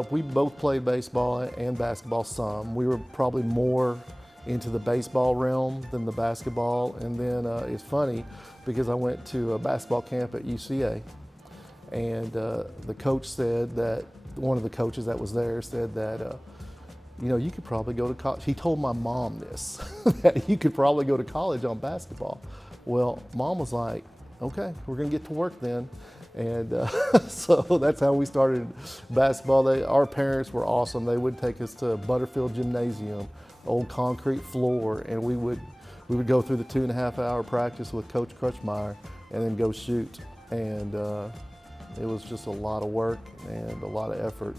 up, we both played baseball and basketball some. We were probably more into the baseball realm than the basketball. And then it's funny because I went to a basketball camp at UCA, and the coach said that, one of the coaches that was there said that, you could probably go to college. He told my mom this, that you could probably go to college on basketball. Well, Mom was like, okay, we're gonna get to work then. And so that's how we started basketball. Our parents were awesome. They would take us to Butterfield Gymnasium, old concrete floor, and we would go through the 2.5-hour practice with Coach Crutchmeyer and then go shoot. And it was just a lot of work and a lot of effort.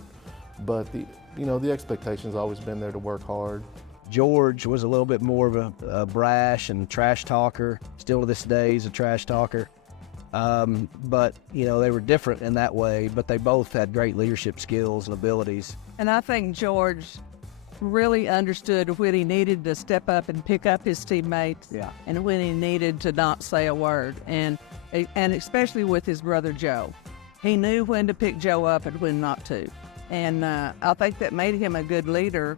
But the expectation's always been there to work hard. George was a little bit more of a brash and trash talker. Still to this day, he's a trash talker. But, they were different in that way, but they both had great leadership skills and abilities. And I think George really understood when he needed to step up and pick up his teammates, and when he needed to not say a word. And especially with his brother Joe. He knew when to pick Joe up and when not to. And I think that made him a good leader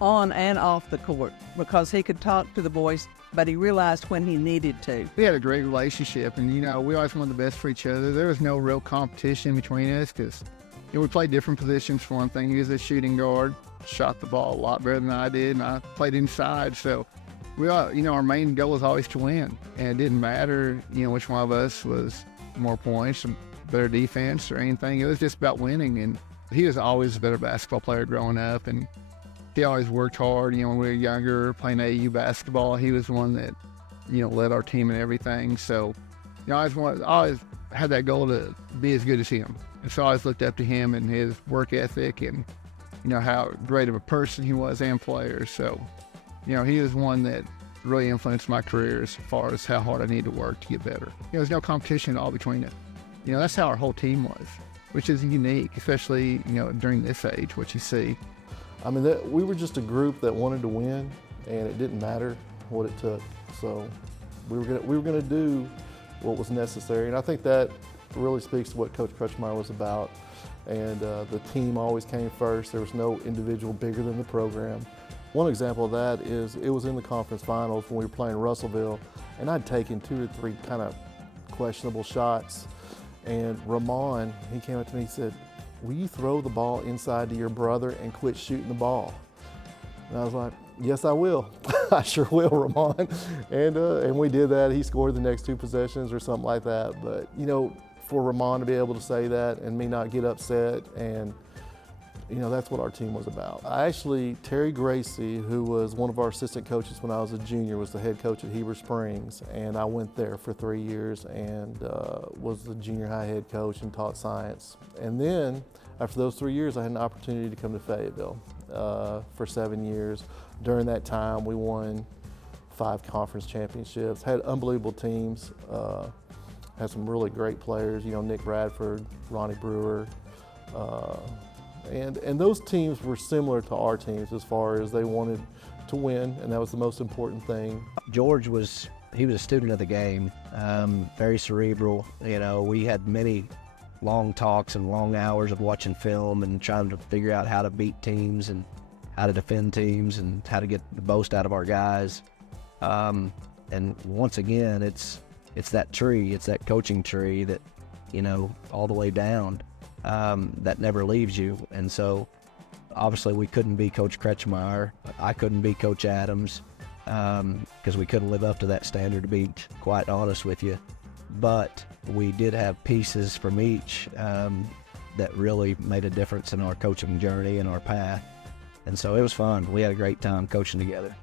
on and off the court, because he could talk to the boys, but he realized when he needed to. We had a great relationship, and we always wanted the best for each other. There was no real competition between us because we played different positions. For one thing, he was a shooting guard, shot the ball a lot better than I did, and I played inside. So we all, our main goal was always to win, and it didn't matter, which one of us was more points, better defense, or anything. It was just about winning. And he was always a better basketball player growing up, and he always worked hard. When we were younger, playing AAU basketball, he was the one that, led our team and everything. So, I always had that goal to be as good as him. And so I always looked up to him and his work ethic and, how great of a person he was and player. So, he was one that really influenced my career as far as how hard I needed to work to get better. There's no competition at all between us. That's how our whole team was, which is unique, especially, during this age, what you see. I mean, we were just a group that wanted to win, and it didn't matter what it took. So we were gonna do what was necessary, and I think that really speaks to what Coach Crutchmeyer was about. And the team always came first. There was no individual bigger than the program. One example of that is it was in the conference finals when we were playing Russellville, and I'd taken 2 or 3 kind of questionable shots. And Ramon, he came up to me and said, "Will you throw the ball inside to your brother and quit shooting the ball?" And I was like, "Yes, I will." I sure will, Ramon. And we did that. He scored the next 2 possessions or something like that. But, for Ramon to be able to say that and me not get upset, and, that's what our team was about. Terry Gracie, who was one of our assistant coaches when I was a junior, was the head coach at Heber Springs, and I went there for 3 years and was the junior high head coach and taught science. And then after those 3 years, I had an opportunity to come to Fayetteville for 7 years. During that time, we won 5 conference championships, had unbelievable teams, had some really great players, Nick Bradford, Ronnie Brewer, and those teams were similar to our teams as far as they wanted to win, and that was the most important thing. George was a student of the game, very cerebral. We had many long talks and long hours of watching film and trying to figure out how to beat teams and how to defend teams and how to get the most out of our guys. And once again, it's that tree, it's that coaching tree that, all the way down, that never leaves you. And so obviously we couldn't be Coach Crutchmeyer. I couldn't be Coach Adams, because we couldn't live up to that standard, to be quite honest with you. But we did have pieces from each that really made a difference in our coaching journey and our path. And so it was fun. We had a great time coaching together.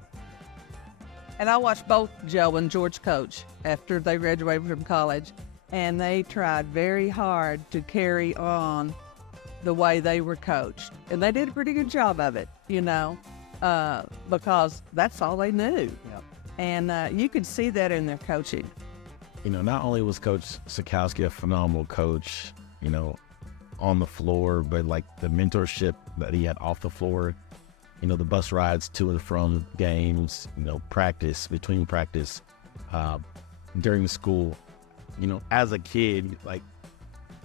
And I watched both Joe and George coach after they graduated from college, and they tried very hard to carry on the way they were coached. And they did a pretty good job of it, because that's all they knew. Yep. And you could see that in their coaching. Not only was Coach Sitkowski a phenomenal coach, on the floor, but like the mentorship that he had off the floor, the bus rides to and from games, practice, between practice, during school, as a kid, like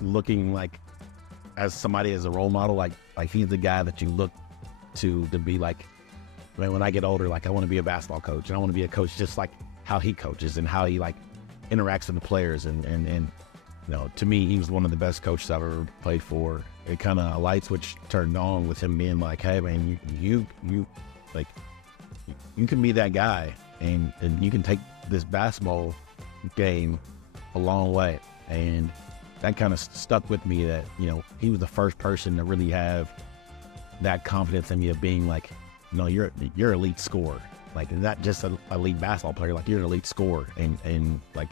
looking like as somebody, as a role model, like he's the guy that you look to be like, man, when I get older, like I want to be a basketball coach, and I want to be a coach just like how he coaches and how he like interacts with the players. And you know, to me, he was one of the best coaches I've ever played for. It kind of a light switch turned on with him being like, hey man, you like, you can be that guy, and you can take this basketball game a long way. And that kind of stuck with me, that, you know, he was the first person to really have that confidence in me of being like, no, you're elite scorer. Like, not just an elite basketball player, like you're an elite scorer. And like,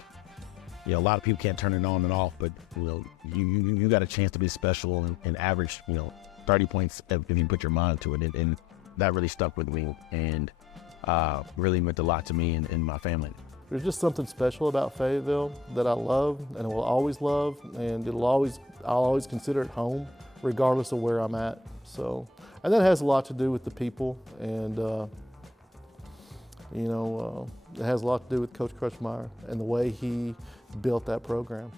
you know, a lot of people can't turn it on and off, but you know, you got a chance to be special and average, you know, 30 points if you put your mind to it. And that really stuck with me, and really meant a lot to me and my family. There's just something special about Fayetteville that I love and will always love, and I'll always consider it home, regardless of where I'm at. So, and that has a lot to do with the people, and you know, it has a lot to do with Coach Crutchmeyer and the way he built that program.